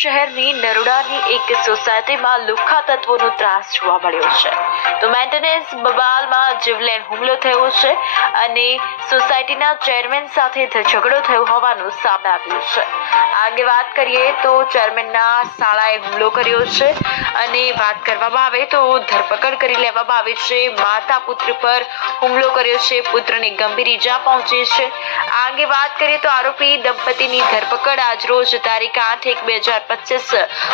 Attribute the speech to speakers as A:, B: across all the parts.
A: શહેરની નરોડાની એક સોસાયટીમાં લુખ્ખા તત્વોનો ત્રાસ જોવા મળ્યો છે. તો મેન્ટેનન્સ બબાલમાં જીવલેણ હુમલો થયો છે અને સોસાયટીના ચેરમેન સાથે ઝઘડો થયો હોવાનું સામે આવ્યું છે. આગે વાત કરીએ તો ચેરમેનના શાળાએ હુમલો કર્યો છે અને વાત કરવામાં આવે તો ધરપકડ કરી લેવામાં આવી છે. માતા પુત્ર પર હુમલો કર્યો છે. પુત્રને ગંભીર ઈજા પહોંચી છે. આ અંગે વાત કરીએ તો આરોપી દંપતીની ધરપકડ આજરોજ તારીખ આઠ એક બે હજાર પચીસ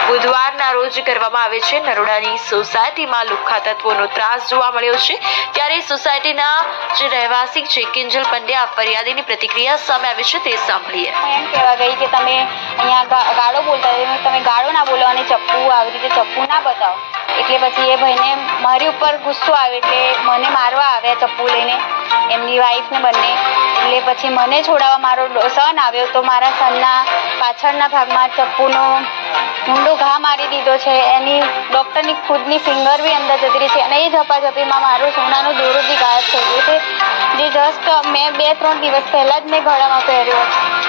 A: બુધવારના રોજ કરવામાં આવે છે. નરોડાની સોસાયટીમાં લુખ્ખા તત્વોનો ત્રાસ જોવા મળ્યો છે. ત્યારે સોસાયટીના જે રહેવાસી છે, કિંજલ પંડ્યા ફરિયાદીની પ્રતિક્રિયા સામે આવી છે, તે સાંભળીએ.
B: એમ કહેવા ગઈ કે તમે અહીંયા ગાળો બોલતા. તમે ગાળો ના બોલો અને ચપ્પુ આવી રીતે ચપ્પુ ના બતાવો. એટલે પછી એ ભાઈને મારી ઉપર ગુસ્સો આવ્યો એટલે મને મારવા આવ્યા ચપ્પુ લઈને. એમની વાઈફને બંને. એટલે પછી મને છોડાવવા મારો સન આવ્યો તો મારા સનના પાછળના ભાગમાં ચપ્પુનો ઊંડો ઘા મારી દીધો છે. એની ડૉક્ટરની ખુદની ફિંગર બી અંદર જતી રહી છે અને એ ઝપાઝપીમાં મારું સોનાનું દોરો બી જસ્ટ મેં બે, ત્રણ દિવસ પહેલા જ મેં ગળામાં પહેર્યો.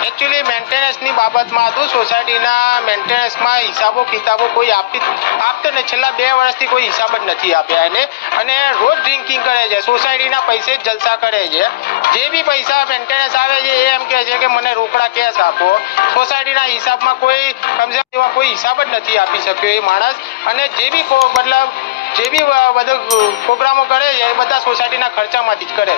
C: એકચ્યુઅલી મેન્ટેનન્સની બાબતમાં હતું સોસાયટીના મેન્ટેનન્સમાં હિસાબો, કિતાબો કોઈ આપી આપતો ને છેલ્લા બે વર્ષથી કોઈ હિસાબ જ નથી આપ્યા એને. અને રોજ ડ્રિંકિંગ કરે છે સોસાયટીના પૈસે જ જલસા કરે છે. જે બી પૈસા મેન્ટેનન્સ આવે છે, એ એમ કહે છે કે મને રોકડા કેશ આપો. સોસાયટીના હિસાબમાં કોઈ કમસે એવા કોઈ હિસાબ જ નથી આપી શક્યો એ માણસ. અને જે બી મતલબ જે બી બધો પ્રોગ્રામો કરે છે, એ બધા સોસાયટીના ખર્ચામાંથી જ કરે.